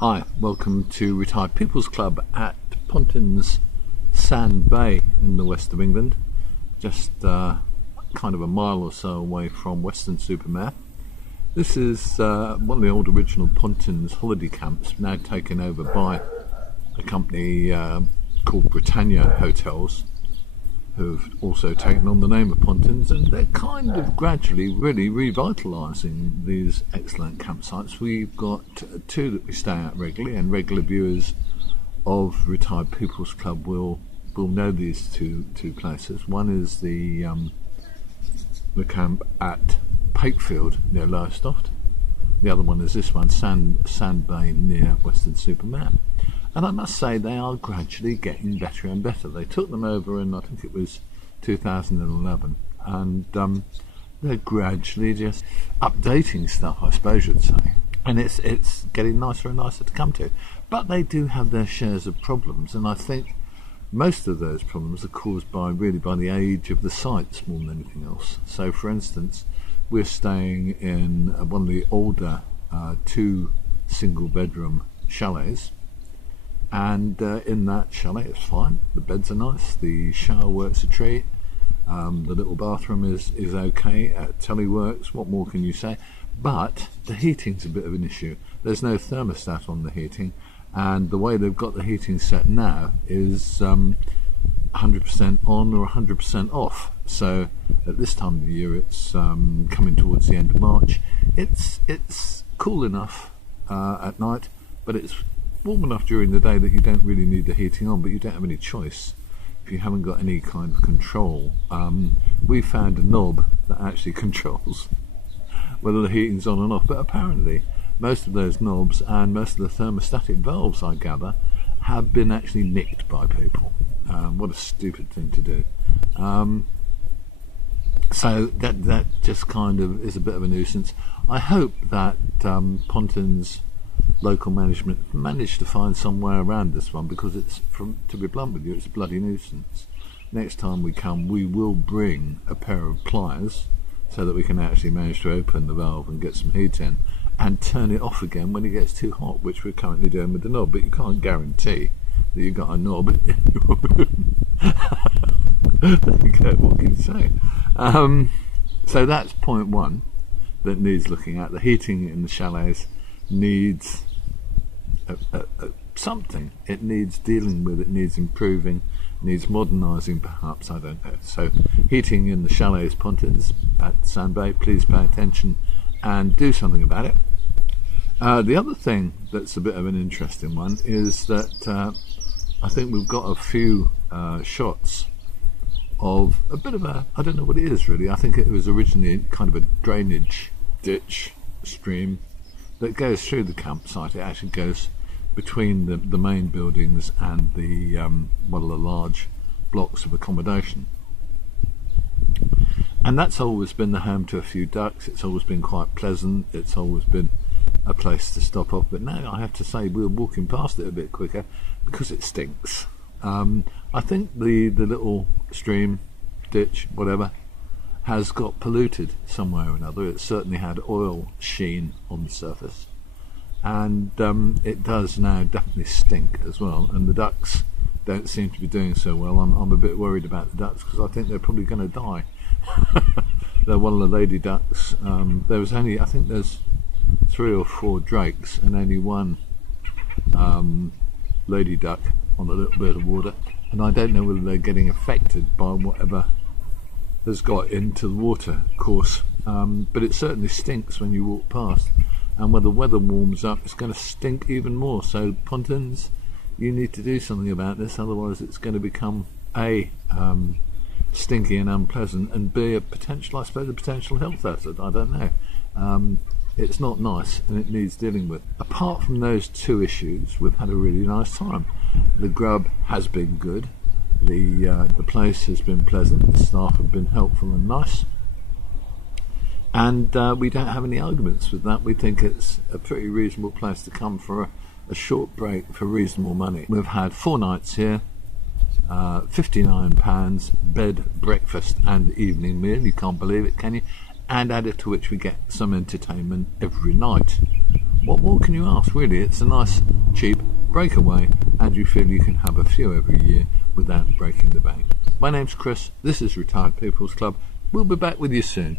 Hi, welcome to Retired People's Club at Pontins Sand Bay in the west of England, just kind of a mile or so away from Weston Super Mare. This is one of the old original Pontins holiday camps, now taken over by a company called Britannia Hotels, who've also taken on the name of Pontins, and they're kind of gradually really revitalising these excellent campsites. We've got two that we stay at regularly, and regular viewers of Retired People's Club will know these two places. One is the camp at Pakefield near Lowestoft. The other one is this one, Sand Bay near Weston Super Mare. And I must say they are gradually getting better and better. They took them over in, I think it was 2011, and they're gradually just updating stuff, I suppose you'd say. And it's getting nicer and nicer to come to. But they do have their shares of problems, and I think most of those problems are caused by the age of the sites more than anything else. So, for instance, we're staying in one of the older two single-bedroom chalets. And in that chalet it's fine, the beds are nice, the shower works a treat, the little bathroom is okay, telly works, what more can you say? But the heating's a bit of an issue. There's no thermostat on the heating, and the way they've got the heating set now is 100% on or 100% off. So at this time of the year, it's coming towards the end of March, it's cool enough at night, but it's warm enough during the day that you don't really need the heating on, but you don't have any choice if you haven't got any kind of control. We found a knob that actually controls whether the heating's on and off, but apparently most of those knobs and most of the thermostatic valves, I gather, have been actually nicked by people. What a stupid thing to do. So that just kind of is a bit of a nuisance. I hope that Pontins local management managed to find somewhere around this one, because to be blunt with you, it's a bloody nuisance. Next time we come, we will bring a pair of pliers so that we can actually manage to open the valve and get some heat in and turn it off again when it gets too hot, which we're currently doing with the knob. But you can't guarantee that you've got a knob in your room. There you go, what can you say? So that's point one that needs looking at. The heating in the chalets needs something. It needs dealing with, it needs improving, needs modernising perhaps, I don't know. So heating in the chalets Pontins at Sand Bay, please pay attention and do something about it. The other thing that's a bit of an interesting one is that I think we've got a few shots of a bit of a, I don't know what it is really, I think it was originally kind of a drainage ditch stream that goes through the campsite. It actually goes between the main buildings and the one of the large blocks of accommodation. And that's always been the home to a few ducks. It's always been quite pleasant. It's always been a place to stop off. But now I have to say we're walking past it a bit quicker because it stinks. I think the little stream, ditch, whatever, has got polluted somewhere or another. It certainly had oil sheen on the surface, and it does now definitely stink as well, and the ducks don't seem to be doing so well. I'm a bit worried about the ducks because I think they're probably going to die. They're one of the lady ducks. There was only, I think there's 3 or 4 drakes and only one lady duck on a little bit of water, and I don't know whether they're getting affected by whatever has got into the water course, but it certainly stinks when you walk past, and when the weather warms up it's going to stink even more. So Pontins, you need to do something about this, otherwise it's going to become A, stinky and unpleasant, and B, a potential health hazard. I don't know. It's not nice and it needs dealing with. Apart from those two issues, we've had a really nice time. The grub has been good. The place has been pleasant, the staff have been helpful and nice, and we don't have any arguments with that. We think it's a pretty reasonable place to come for a short break for reasonable money. We've had 4 nights here, £59, bed, breakfast and evening meal. You can't believe it, can you? And added to which we get some entertainment every night. What more can you ask, really? It's a nice, cheap breakaway, and you feel you can have a few every year without breaking the bank. My name's Chris, this is Retired People's Club. We'll be back with you soon.